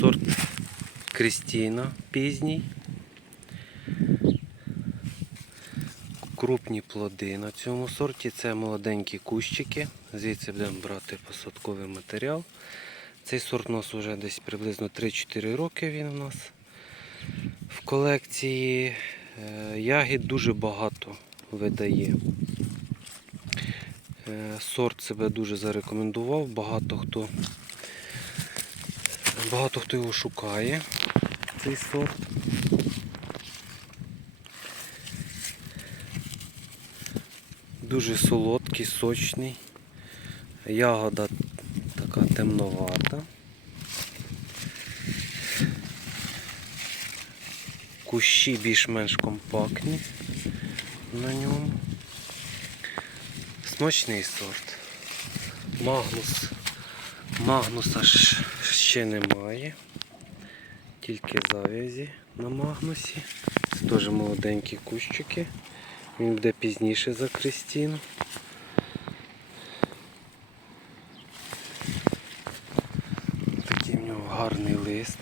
сорт Крістіна пізній. Крупні плоди на цьому сорті це молоденькі кущики. Звідси будемо брати посадковий матеріал. Цей сорт у нас вже десь приблизно 3-4 роки він у нас в колекції. Е, Ягід дуже багато видає. Е, Сорт себе дуже зарекомендував, багато хто, багато хто його шукає, цей сорт. Дуже солодкий, сочний. Ягода така темновата. Кущі більш-менш компактні на ньому. Смачний сорт. Магнус. Магнуса ж ще немає. Тільки зав'язі на магнусі. Це теж молоденькі кущики. Він буде пізніше за Кристіну. Такий в нього гарний лист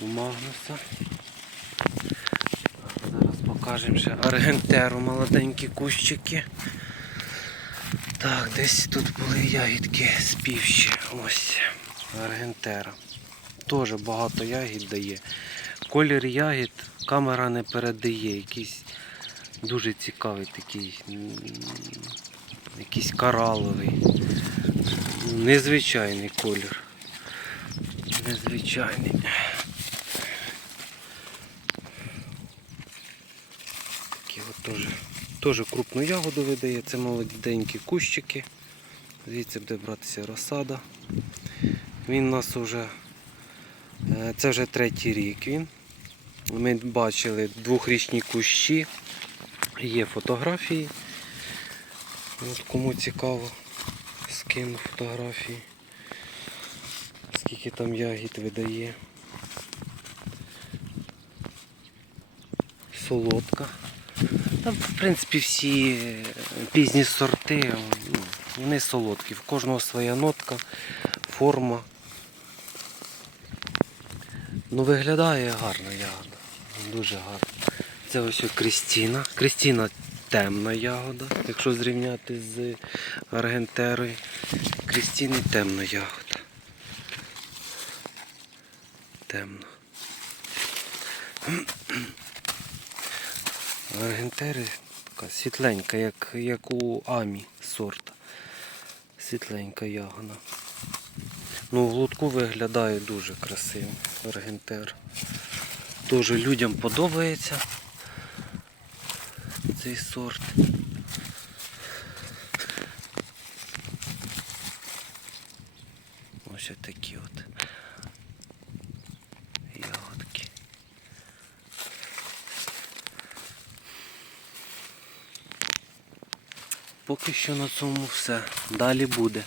у Магнуса. Зараз покажемо ще аргентеру молоденькі кущики. Так, десь тут були ягідки співші. Ось аргентера. Теж багато ягід дає. Колір ягід камера не передає. Якийсь дуже цікавий такий. Якийсь кораловий. Незвичайний колір. Незвичайний. Такі от теж, теж крупну ягоду видає. Це молоденькі кущики. Звідси буде братися розсада. Він у нас вже, е, це вже третій рік він. Ми бачили двохрічні кущі, є фотографії. От кому цікаво, скину фотографії. Скільки там ягід видає. Солодка. Там, в принципі, всі е, пізні сорти, ну, вони солодкі. В кожного своя нотка, форма. Ну, виглядає гарно ягода. Дуже гарно. Це ось Крістіна. Крістіна темна ягода, якщо зрівняти з Аргентерою. Крістіни темна ягода. Темна. Аргентери така світленька, як, як у Амі сорта. Світленька ягода. Ну, в лотку виглядає дуже красиво. Аргентер. Дуже людям подобається цей сорт. Ось такі от Поки що на цьому все. Далі буде.